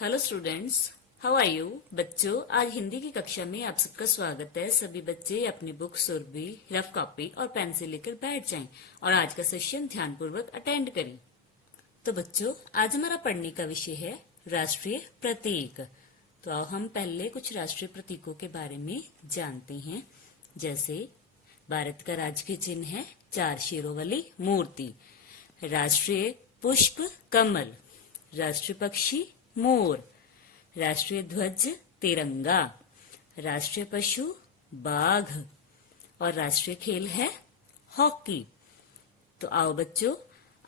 Hello students, how are you. बच्चों, आज हिंदी की कक्षा में आप सबका स्वागत है। सभी बच्चे अपनी बुक, सुरभि, रफ कॉपी और पेंसिल लेकर बैठ जाएं और आज का सेशन ध्यानपूर्वक अटेंड करें। तो बच्चों, आज हमारा पढ़ने का विषय है राष्ट्रीय प्रतीक। तो आओ हम पहले कुछ राष्ट्रीय प्रतीकों के बारे में जानते हैं। जैसे भारत का राजकीय चिन्ह है 4 शेरों वाली मूर्ति, राष्ट्रीय पुष्प कमल, राष्ट्रीय पक्षी मोर, राष्ट्रीय ध्वज तिरंगा, राष्ट्रीय पशु बाघ और राष्ट्रीय खेल है हॉकी। तो आओ बच्चों,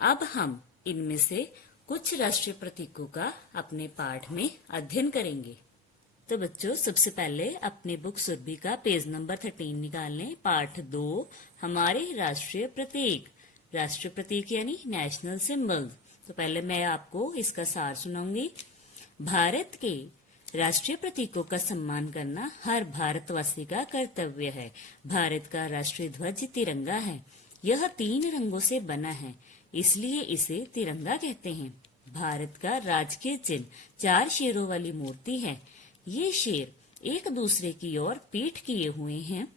अब हम इनमें से कुछ राष्ट्रीय प्रतीकों का अपने पाठ में अध्ययन करेंगे। तो बच्चों, सबसे पहले अपने बुक सुरभि का पेज नंबर 13 निकाल लें। पाठ 2, हमारे राष्ट्रीय प्रतीक। राष्ट्रीय प्रतीक यानी नेशनल सिंबल। तो पहले मैं आपको इसका सार सुनाऊंगी। भारत के राष्ट्रीय प्रतीकों का सम्मान करना हर भारतवासी का कर्तव्य है। भारत का राष्ट्रीय ध्वज तिरंगा है। यह 3 रंगों से बना है, इसलिए इसे तिरंगा कहते हैं। भारत का राजकीय चिन्ह 4 शेरों वाली मूर्ति है। ये शेर एक दूसरे की ओर पीठ किए हुए हैं।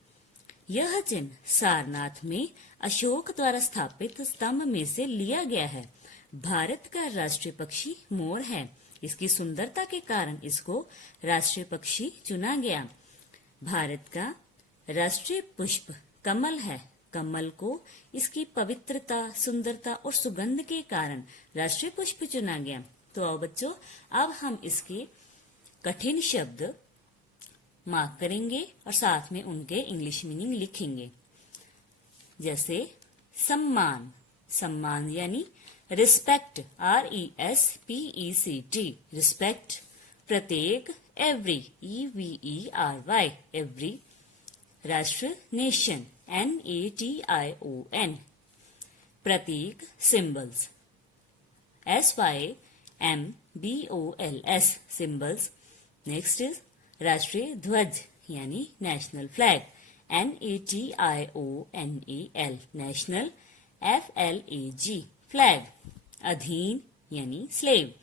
यह चिन्ह सारनाथ में अशोक द्वारा स्थापित स्तंभ में से लिया गया है। भारत का राष्ट्रीय पक्षी मोर है। इसकी सुंदरता के कारण इसको राष्ट्रीय पक्षी चुना गया। भारत का राष्ट्रीय पुष्प कमल है। कमल को इसकी पवित्रता, सुंदरता और सुगंध के कारण राष्ट्रीय पुष्प चुना गया। तो आओ बच्चों, अब हम इसके कठिन शब्द मार्क करेंगे और साथ में उनके इंग्लिश मीनिंग लिखेंगे। जैसे सम्मान, सम्मान यानी रिस्पेक्ट, RESPECT, रिस्पेक्ट। प्रत्येक, एवरी, EVERY, एवरी। राष्ट्र, नेशन, NATION। प्रतीक, symbols, SYMBOLS, symbols. Next is राष्ट्रीय ध्वज यानी national flag, NATIONAL, national. FLAG, flag. अधीन यानी slave,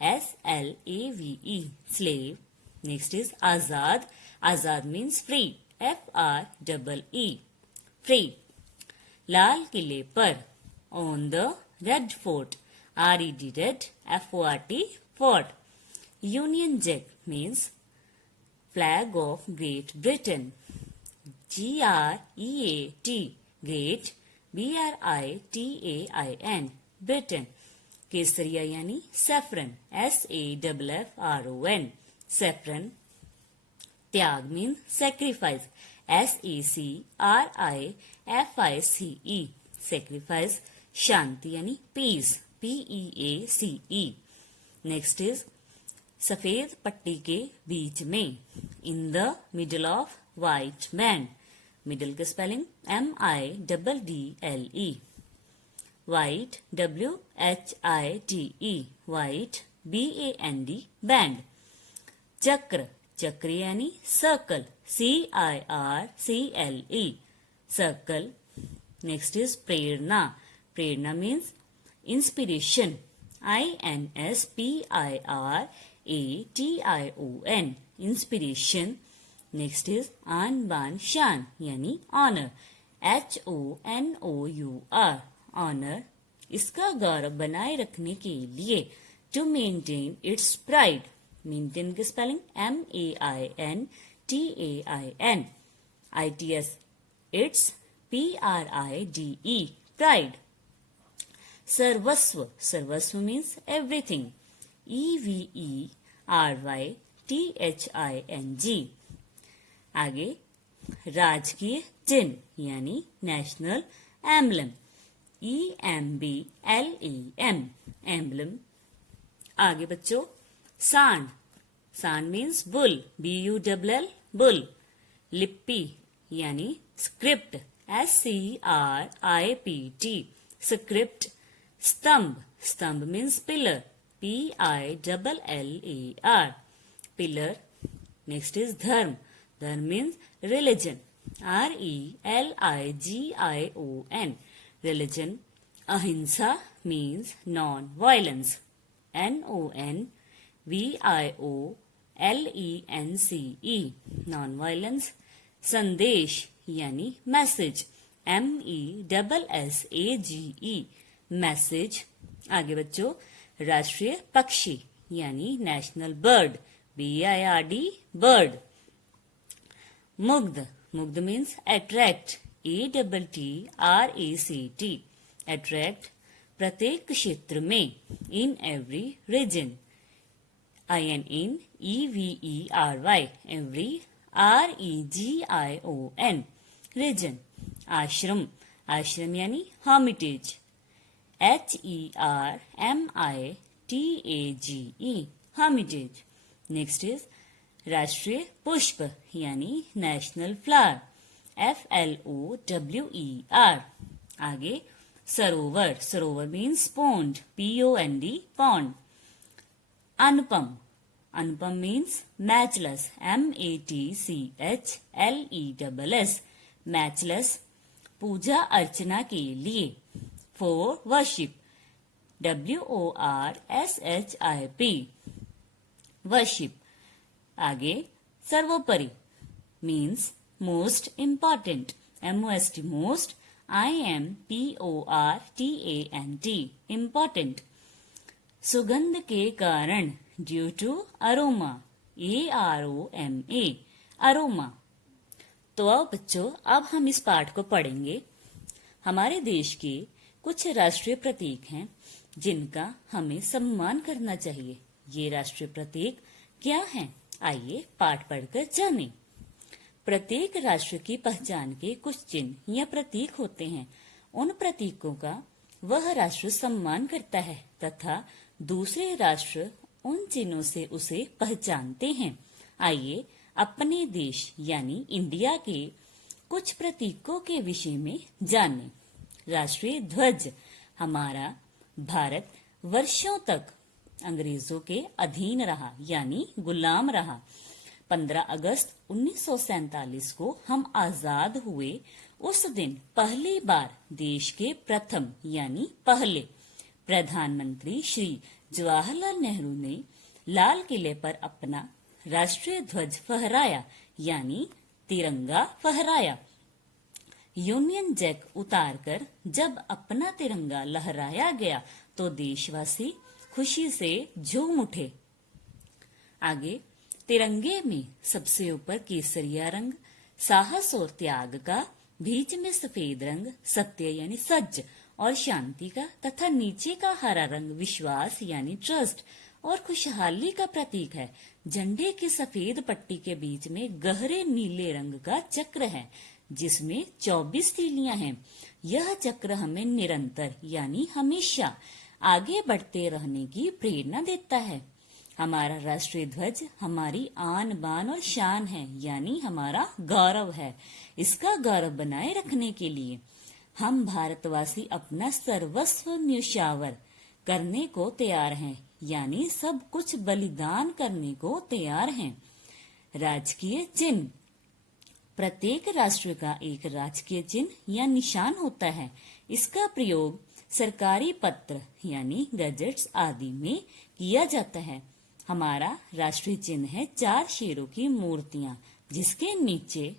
SLAVE, slave. Next is आजाद, आजाद मीन्स फ्री, FREE, फ्री। लाल किले पर, on the red fort, RED, red, FORT, fort. Union jack means flag of great Britain, GREAT, great, BRITAIN, Britain. केसरिया यानी saffron, SAFFRON, saffron. त्याग mean sacrifice, SACRIFICE, sacrifice. शांति यानी पीस, PEACE। नेक्स्ट इज सफेद पट्टी के बीच में, in the middle of white man. Middle का spelling MIDDLE, white, WHITE, white, BAND, band. चक्र, चक्र यानी circle, CIRCLE, circle. Next is प्रेरणा, प्रेरणा means inspiration, INSPIRATION, inspiration. Next is आन बान शान यानी ऑनर, HONOUR, ऑनर। इसका गौरव बनाए रखने के लिए, to maintain its pride. Maintain की spelling MAINTAIN, ITS, its, PRIDE, pride. सर्वस्व, सर्वस्व मीन्स एवरीथिंग, EVERYTHING। आगे राजकीय चिन्ह यानी नेशनल एम्बलम, EMBLEM, एम्बलम। आगे बच्चों सांड, सांड मीन्स बुल, BULL, बुल। लिपि यानी स्क्रिप्ट, SCRIPT, स्क्रिप्ट। स्तंभ, स्तंभ means pillar, PILLAR, pillar. Next is धर्म, धर्म means religion, RELIGION, religion. Ahimsa means non-violence, NON VIOLENCE, non violence. संदेश यानी मैसेज, MESSAGE, मैसेज। आगे बच्चों, राष्ट्रीय पक्षी यानी नेशनल बर्ड, BIRD, बर्ड। मुग्ध, मुग्ध मीन्स अट्रैक्ट, ATTRACT, अट्रैक्ट। प्रत्येक क्षेत्र में, in every region, INEVERY, every, REGION, region. Ashram, ashram यानी hermitage, HERMITAGE, hermitage. Next is राष्ट्रीय पुष्प यानी नेशनल फ्लावर, FLOWER। आगे सरोवर, सरोवर मीन्स पॉन्ड, POND, पॉन्ड। अनुपम, अनुपम means matchless, MATCHLESS, matchless. Puja अर्चना के लिए, फॉर वर्शिप, WORSHIP, वर्शिप। आगे सर्वोपरि means most important, MOST, most, IMPORTANT, important. सुगंध के कारण, due to aroma, AROMA, aroma. तो आओ बच्चों, अब हम इस पाठ को पढ़ेंगे। हमारे देश के कुछ राष्ट्रीय प्रतीक हैं जिनका हमें सम्मान करना चाहिए। ये राष्ट्रीय प्रतीक क्या हैं? आइए पाठ पढ़कर जानें। प्रत्येक राष्ट्र की पहचान के कुछ चिन्ह या प्रतीक होते हैं। उन प्रतीकों का वह राष्ट्र सम्मान करता है तथा दूसरे राष्ट्र उन चिन्हों से उसे पहचानते हैं। आइए अपने देश यानी इंडिया के कुछ प्रतीकों के विषय में जानें। राष्ट्रीय ध्वज, हमारा भारत वर्षों तक अंग्रेजों के अधीन रहा यानी गुलाम रहा। 15 अगस्त 1947 को हम आजाद हुए। उस दिन पहली बार देश के प्रथम यानी पहले प्रधानमंत्री श्री जवाहरलाल नेहरू ने लाल किले पर अपना राष्ट्रीय ध्वज फहराया यानी तिरंगा फहराया। यूनियन जैक उतारकर जब अपना तिरंगा लहराया गया तो देशवासी खुशी से झूम उठे। आगे तिरंगे में सबसे ऊपर केसरिया रंग साहस और त्याग का, बीच में सफेद रंग सत्य यानी सच और शांति का तथा नीचे का हरा रंग विश्वास यानी ट्रस्ट और खुशहाली का प्रतीक है। झंडे की सफेद पट्टी के बीच में गहरे नीले रंग का चक्र है जिसमें 24 तीलियां हैं। यह चक्र हमें निरंतर यानी हमेशा आगे बढ़ते रहने की प्रेरणा देता है। हमारा राष्ट्रीय ध्वज हमारी आन बान और शान है यानी हमारा गौरव है। इसका गौरव बनाए रखने के लिए हम भारतवासी अपना सर्वस्व न्यौछावर करने को तैयार हैं यानी सब कुछ बलिदान करने को तैयार हैं। राजकीय चिन्ह, प्रत्येक राष्ट्र का एक राजकीय चिन्ह या निशान होता है। इसका प्रयोग सरकारी पत्र यानी गजेट्स आदि में किया जाता है। हमारा राष्ट्रीय चिन्ह है 4 शेरों की मूर्तियां जिसके नीचे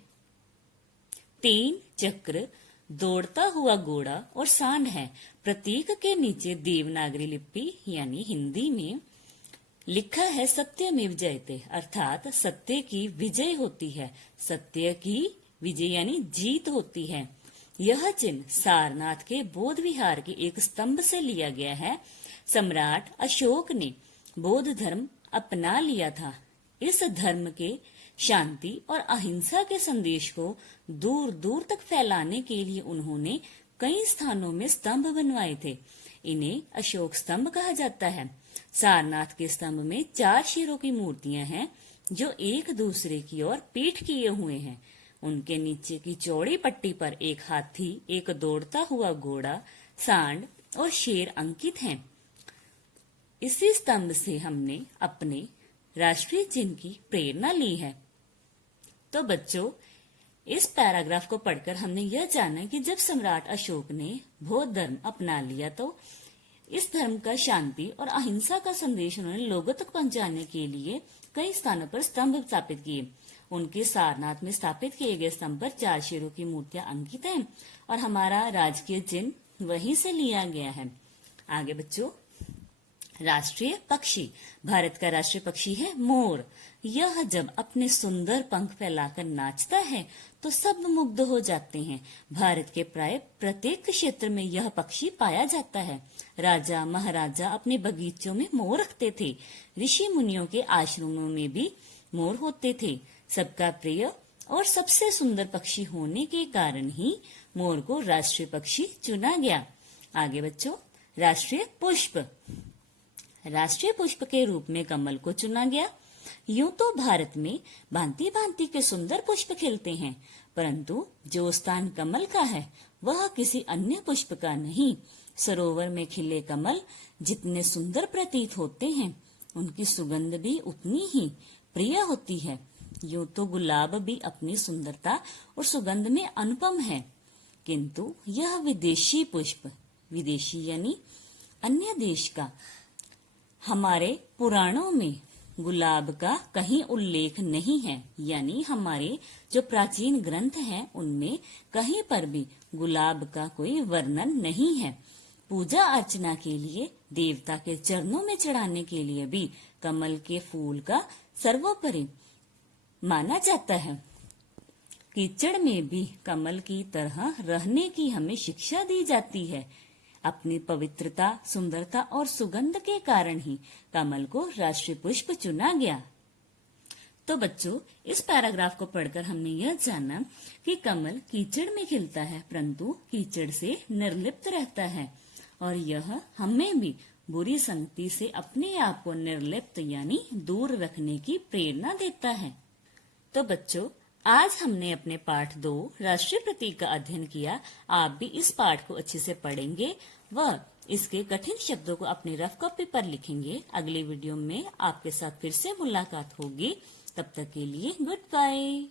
3 चक्र, दौड़ता हुआ घोड़ा और सांड है। प्रतीक के नीचे देवनागरी लिपि यानी हिंदी में लिखा है सत्यमेव जयते, अर्थात सत्य की विजय होती है। सत्य की विजय यानी जीत होती है। यह चिन्ह सारनाथ के बौद्ध विहार के एक स्तंभ से लिया गया है। सम्राट अशोक ने बौद्ध धर्म अपना लिया था। इस धर्म के शांति और अहिंसा के संदेश को दूर दूर तक फैलाने के लिए उन्होंने कई स्थानों में स्तंभ बनवाए थे। इन्हें अशोक स्तंभ कहा जाता है। सारनाथ के स्तंभ में 4 शेरों की मूर्तियां हैं जो एक दूसरे की ओर पीठ किए हुए हैं। उनके नीचे की चौड़ी पट्टी पर एक हाथी, एक दौड़ता हुआ घोड़ा, सांड और शेर अंकित हैं। इसी स्तंभ से हमने अपने राष्ट्रीय चिन्ह की प्रेरणा ली है। तो बच्चों, इस पैराग्राफ को पढ़कर हमने यह जाना कि जब सम्राट अशोक ने बौद्ध धर्म अपना लिया तो इस धर्म का शांति और अहिंसा का संदेश उन्होंने लोगों तक पहुंचाने के लिए कई स्थानों पर स्तंभ स्थापित किए। उनके सारनाथ में स्थापित किए गए स्तंभ पर 4 शेरों की मूर्तियां अंकित हैं और हमारा राजकीय चिन्ह वहीं से लिया गया है। आगे बच्चों, राष्ट्रीय पक्षी। भारत का राष्ट्रीय पक्षी है मोर। यह जब अपने सुंदर पंख फैलाकर नाचता है तो सब मुग्ध हो जाते हैं। भारत के प्राय प्रत्येक क्षेत्र में यह पक्षी पाया जाता है। राजा महाराजा अपने बगीचों में मोर रखते थे। ऋषि मुनियों के आश्रमों में भी मोर होते थे। सबका प्रिय और सबसे सुंदर पक्षी होने के कारण ही मोर को राष्ट्रीय पक्षी चुना गया। आगे बच्चों, राष्ट्रीय पुष्प। राष्ट्रीय पुष्प के रूप में कमल को चुना गया। यूं तो भारत में भांति भांति के सुंदर पुष्प खिलते हैं, परंतु जो स्थान कमल का है वह किसी अन्य पुष्प का नहीं। सरोवर में खिले कमल जितने सुंदर प्रतीत होते हैं, उनकी सुगंध भी उतनी ही प्रिय होती है। यूं तो गुलाब भी अपनी सुंदरता और सुगंध में अनुपम है, किंतु यह विदेशी पुष्प, विदेशी यानी अन्य देश का, हमारे पुराणों में गुलाब का कहीं उल्लेख नहीं है। यानी हमारे जो प्राचीन ग्रंथ हैं उनमें कहीं पर भी गुलाब का कोई वर्णन नहीं है। पूजा अर्चना के लिए, देवता के चरणों में चढ़ाने के लिए भी कमल के फूल का सर्वोपरि माना जाता है। कीचड़ में भी कमल की तरह रहने की हमें शिक्षा दी जाती है। अपनी पवित्रता, सुंदरता और सुगंध के कारण ही कमल को राष्ट्रीय पुष्प चुना गया। तो बच्चों, इस पैराग्राफ को पढ़कर हमने यह जाना कि कमल कीचड़ में खिलता है, परंतु कीचड़ से निर्लिप्त रहता है और यह हमें भी बुरी संगति से अपने आप को निर्लिप्त यानी दूर रखने की प्रेरणा देता है। तो बच्चों, आज हमने अपने पाठ 2 राष्ट्रीय प्रतीक का अध्ययन किया। आप भी इस पाठ को अच्छे से पढ़ेंगे व इसके कठिन शब्दों को अपनी रफ कॉपी पर लिखेंगे। अगले वीडियो में आपके साथ फिर से मुलाकात होगी। तब तक के लिए गुड बाय।